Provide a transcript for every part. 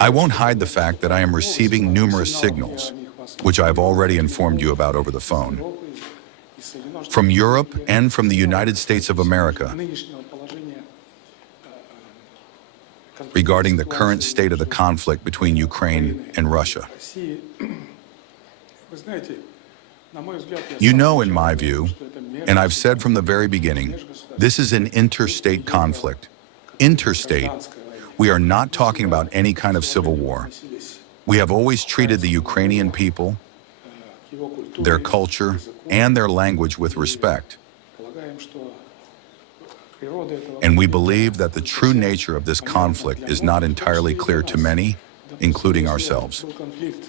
I won't hide the fact that I am receiving numerous signals, which I have already informed you about over the phone, from Europe and from the United States of America, regarding the current state of the conflict between Ukraine and Russia. You know, in my view, and I've said from the very beginning, this is an interstate conflict. Interstate. We are not talking about any kind of civil war. We have always treated the Ukrainian people, their culture, and their language with respect. And we believe that the true nature of this conflict is not entirely clear to many, including ourselves.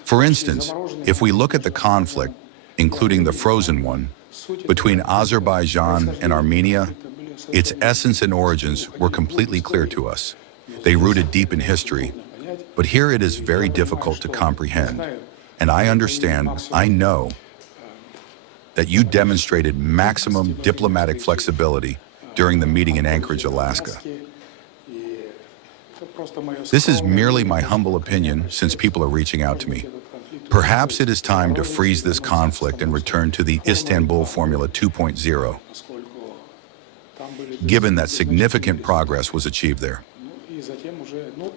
For instance, if we look at the conflict, including the frozen one, between Azerbaijan and Armenia, its essence and origins were completely clear to us. They rooted deep in history, but here it is very difficult to comprehend. And I understand, I know, that you demonstrated maximum diplomatic flexibility during the meeting in Anchorage, Alaska. This is merely my humble opinion, since people are reaching out to me. Perhaps it is time to freeze this conflict and return to the Istanbul Formula 2.0, given that significant progress was achieved there.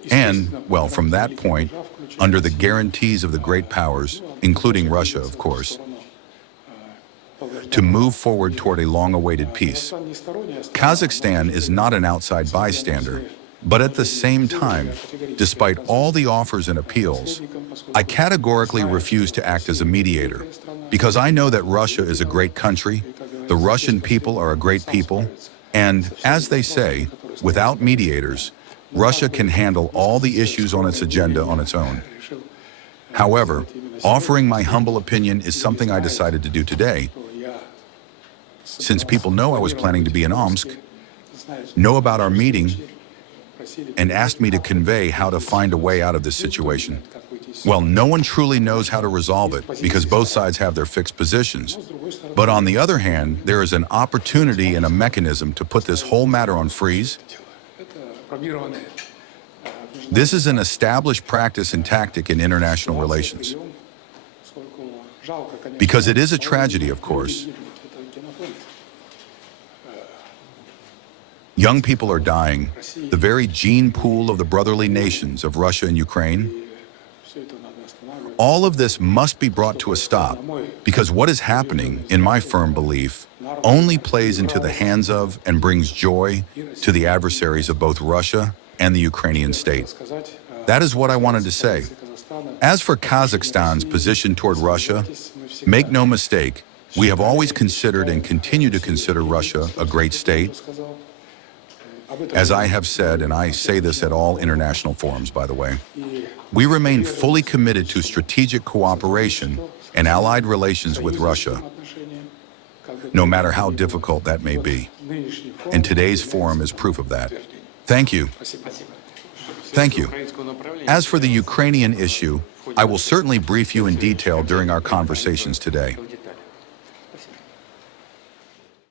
And, well, from that point, under the guarantees of the great powers, including Russia, of course, to move forward toward a long-awaited peace. Kazakhstan is not an outside bystander, but at the same time, despite all the offers and appeals, I categorically refuse to act as a mediator, because I know that Russia is a great country, the Russian people are a great people, and, as they say, without mediators, Russia can handle all the issues on its agenda on its own. However, offering my humble opinion is something I decided to do today, since people know I was planning to be in Omsk, know about our meeting, and asked me to convey how to find a way out of this situation. Well, no one truly knows how to resolve it because both sides have their fixed positions. But on the other hand, there is an opportunity and a mechanism to put this whole matter on freeze. This is an established practice and tactic in international relations. Because it is a tragedy, of course. Young people are dying, the very gene pool of the brotherly nations of Russia and Ukraine. All of this must be brought to a stop, because what is happening, in my firm belief, only plays into the hands of and brings joy to the adversaries of both Russia and the Ukrainian state. That is what I wanted to say. As for Kazakhstan's position toward Russia, make no mistake, we have always considered and continue to consider Russia a great state. As I have said, and I say this at all international forums, by the way, we remain fully committed to strategic cooperation and allied relations with Russia, no matter how difficult that may be. And today's forum is proof of that. Thank you. Thank you. As for the Ukrainian issue, I will certainly brief you in detail during our conversations today.